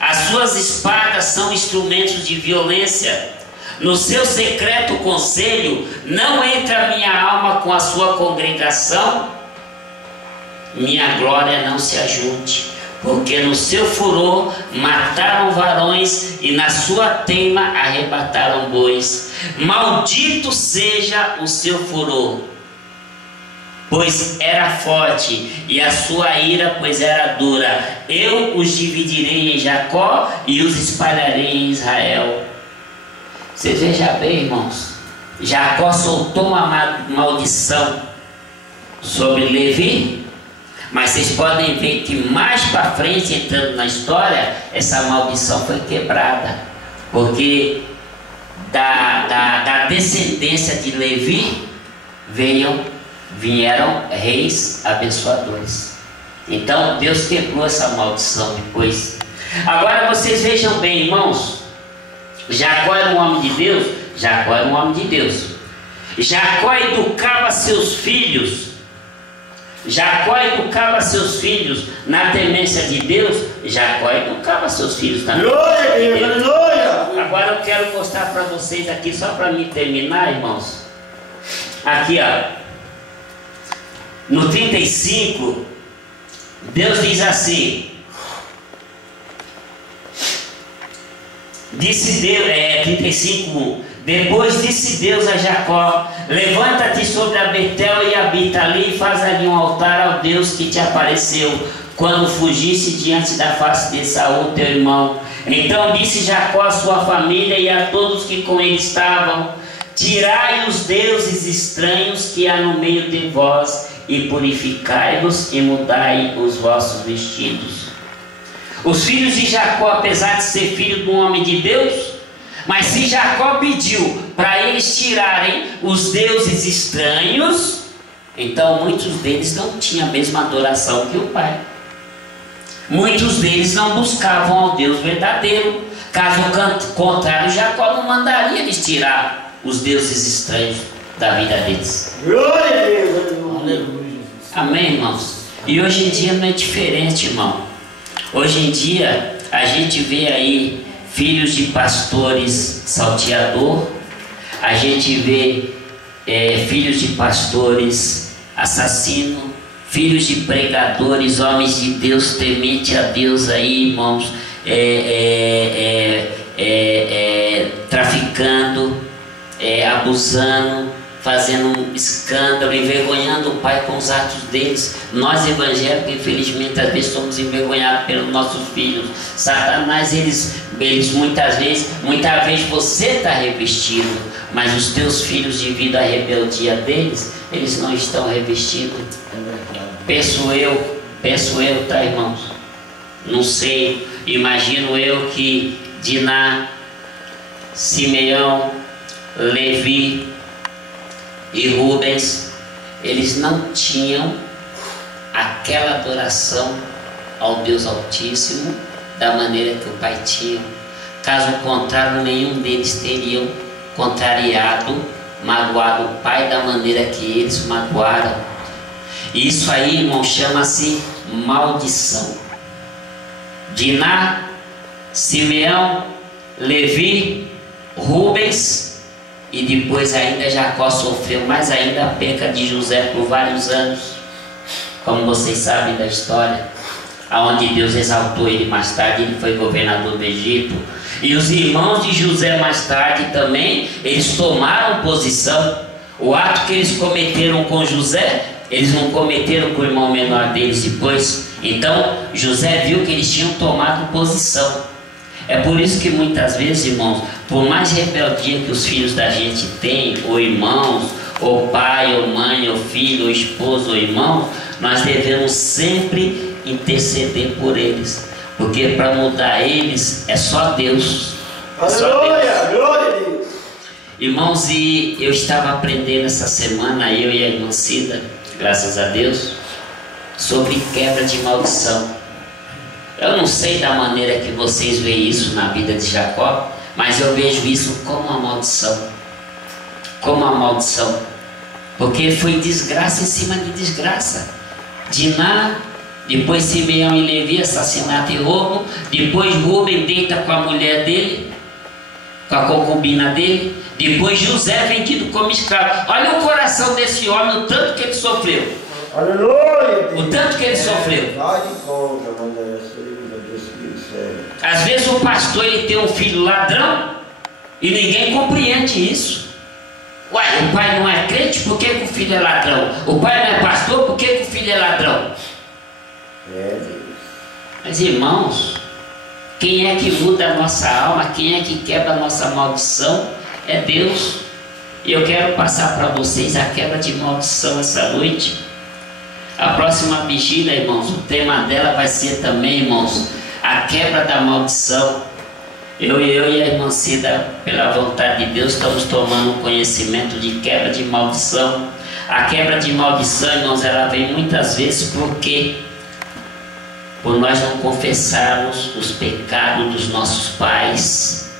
As suas espadas são instrumentos de violência. No seu secreto conselho não entra minha alma com a sua congregação. Minha glória não se ajunte, porque no seu furor mataram varões e na sua teima arrebataram bois. Maldito seja o seu furor, pois era forte, e a sua ira, pois era dura. Eu os dividirei em Jacó e os espalharei em Israel. Você veja bem, irmãos, Jacó soltou uma maldição sobre Levi, mas vocês podem ver que mais para frente, entrando na história, essa maldição foi quebrada, porque da descendência de Levi vieram reis abençoadores. Então Deus quebrou essa maldição depois. Agora vocês vejam bem, irmãos, Jacó era um homem de Deus. Jacó era um homem de Deus. Jacó educava seus filhos. Jacó educava seus filhos na temência de Deus. Jacó educava seus filhos também. Glória! Agora eu quero mostrar para vocês aqui, só para me terminar, irmãos. Aqui, ó, no 35, Deus diz assim: disse Deus, 35:1. Depois disse Deus a Jacó: levanta-te sobre a Betel e habita ali, e faz ali um altar ao Deus que te apareceu quando fugiste diante da face de Saul teu irmão. Então disse Jacó à sua família e a todos que com ele estavam: tirai os deuses estranhos que há no meio de vós, e purificai-vos e mudai os vossos vestidos. Os filhos de Jacó, apesar de ser filho de um homem de Deus, mas se Jacó pediu para eles tirarem os deuses estranhos, então muitos deles não tinham a mesma adoração que o pai. Muitos deles não buscavam ao Deus verdadeiro. Caso contrário, Jacó não mandaria eles tirar os deuses estranhos da vida deles. Glória a Deus! Aleluia! Amém, irmãos? E hoje em dia não é diferente, irmão. Hoje em dia a gente vê aí filhos de pastores salteador, a gente vê filhos de pastores assassino, filhos de pregadores, homens de Deus, temente a Deus aí, irmãos, traficando, abusando, fazendo um escândalo, envergonhando o pai com os atos deles. Nós evangélicos, infelizmente, às vezes somos envergonhados pelos nossos filhos. Satanás, eles muitas vezes você está revestido, mas os teus filhos, devido à rebeldia deles, eles não estão revestidos. Penso eu, tá, irmãos? Não sei, imagino eu que Diná, Simeão, Levi e Rubens, eles não tinham aquela adoração ao Deus Altíssimo da maneira que o pai tinha. Caso contrário, nenhum deles teriam contrariado, magoado o pai da maneira que eles magoaram. Isso aí, irmão, chama-se maldição. Diná, Simeão, Levi, Rubens, e depois ainda Jacó sofreu mais ainda a peca de José por vários anos, como vocês sabem da história, aonde Deus exaltou ele mais tarde. Ele foi governador do Egito, e os irmãos de José mais tarde também, eles tomaram posição. O ato que eles cometeram com José, eles não cometeram com o irmão menor deles depois. Então José viu que eles tinham tomado posição. É por isso que muitas vezes, irmãos, por mais rebeldia que os filhos da gente têm, ou irmãos, ou pai, ou mãe, ou filho, ou esposo, ou irmão, nós devemos sempre interceder por eles, porque para mudar eles é só Deus. Aleluia! Glória a Deus! Irmãos, e eu estava aprendendo essa semana, eu e a irmã Cida, graças a Deus, sobre quebra de maldição. Eu não sei da maneira que vocês veem isso na vida de Jacó, mas eu vejo isso como uma maldição. Como uma maldição. Porque foi desgraça em cima de desgraça. Diná Depois Simeão e Levi, assassinato e roubo. Depois Rúben deita com a mulher dele, com a concubina dele. Depois José vendido como escravo. Olha o coração desse homem, o tanto que ele sofreu. Aleluia. O tanto que ele sofreu. Às vezes o pastor ele tem um filho ladrão e ninguém compreende isso. Uai, o pai não é crente, por que o filho é ladrão? O pai não é pastor, por que o filho é ladrão? Mas irmãos, quem é que muda a nossa alma, quem é que quebra a nossa maldição? É Deus. E eu quero passar para vocês a quebra de maldição essa noite. A próxima vigília, irmãos, o tema dela vai ser também, irmãos, a quebra da maldição. Eu e a irmã Cida, pela vontade de Deus, estamos tomando conhecimento de quebra de maldição. A quebra de maldição, irmãos, ela vem muitas vezes porque por nós não confessarmos os pecados dos nossos pais,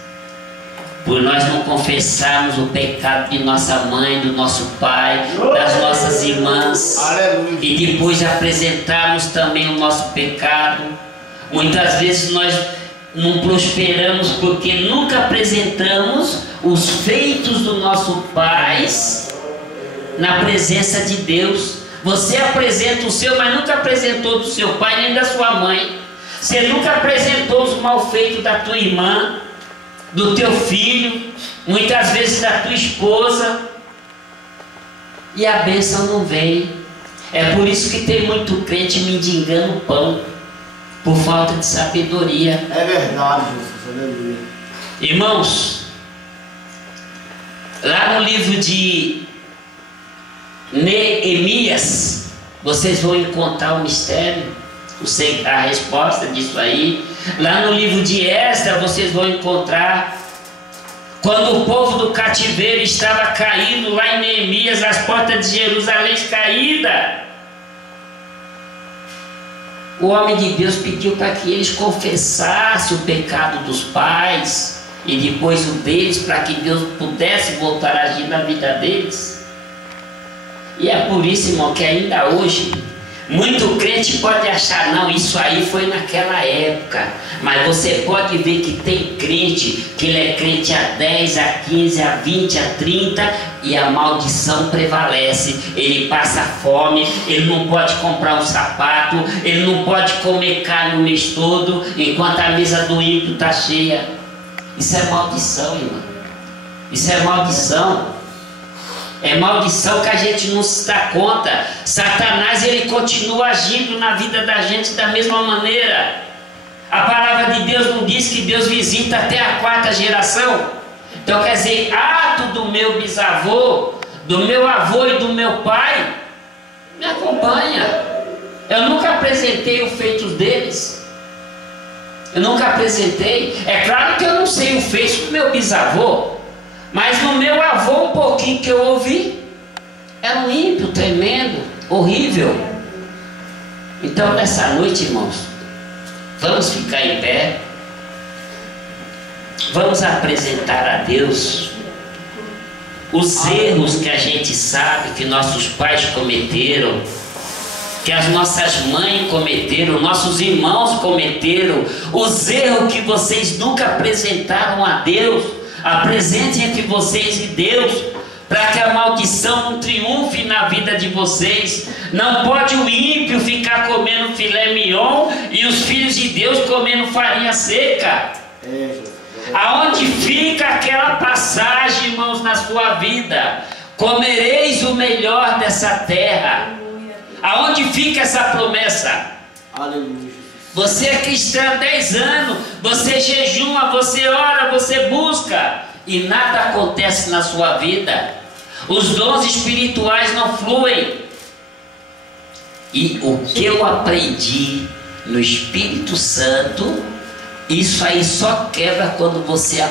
por nós não confessarmos o pecado de nossa mãe, do nosso pai, das nossas irmãs, e depois apresentarmos também o nosso pecado. Muitas vezes nós não prosperamos porque nunca apresentamos os feitos do nosso pai na presença de Deus. Você apresenta o seu, mas nunca apresentou do seu pai nem da sua mãe. Você nunca apresentou os malfeitos da tua irmã, do teu filho, muitas vezes da tua esposa, e a bênção não vem. É por isso que tem muito crente mendigando pão, por falta de sabedoria. É verdade, Jesus, aleluia. Irmãos, lá no livro de Neemias, vocês vão encontrar o mistério, a resposta disso aí. Lá no livro de Esdras, vocês vão encontrar quando o povo do cativeiro estava caído, lá em Neemias, as portas de Jerusalém caídas. O homem de Deus pediu para que eles confessassem o pecado dos pais e depois o deles, para que Deus pudesse voltar a agir na vida deles. E é por isso, irmão, que ainda hoje muito crente pode achar, não, isso aí foi naquela época, mas você pode ver que tem crente que ele é crente há 10, há 15, há 20, há 30 e a maldição prevalece. Ele passa fome, ele não pode comprar um sapato, ele não pode comer carne o mês todo enquanto a mesa do ímpio está cheia. Isso é maldição, irmão. Isso é maldição. É maldição que a gente não se dá conta. Satanás, ele continua agindo na vida da gente da mesma maneira. A palavra de Deus não diz que Deus visita até a 4ª geração. Então quer dizer, ato do meu bisavô, do meu avô e do meu pai me acompanha. Eu nunca apresentei os feitos deles. Eu nunca apresentei. É claro que eu não sei o feito do meu bisavô, mas no meu avô, um pouquinho que eu ouvi, era um ímpio tremendo, horrível. Então nessa noite, irmãos, vamos ficar em pé, vamos apresentar a Deus os erros que a gente sabe que nossos pais cometeram, que as nossas mães cometeram, nossos irmãos cometeram, os erros que vocês nunca apresentaram a Deus. Apresentem entre vocês e Deus, para que a maldição não triunfe na vida de vocês. Não pode o ímpio ficar comendo filé mignon e os filhos de Deus comendo farinha seca. Aonde fica aquela passagem, irmãos, na sua vida? Comereis o melhor dessa terra. Aonde fica essa promessa? Aleluia. Você é cristão há 10 anos, você jejuma, você ora, você busca, e nada acontece na sua vida. Os dons espirituais não fluem. E o que eu aprendi no Espírito Santo, isso aí só quebra quando você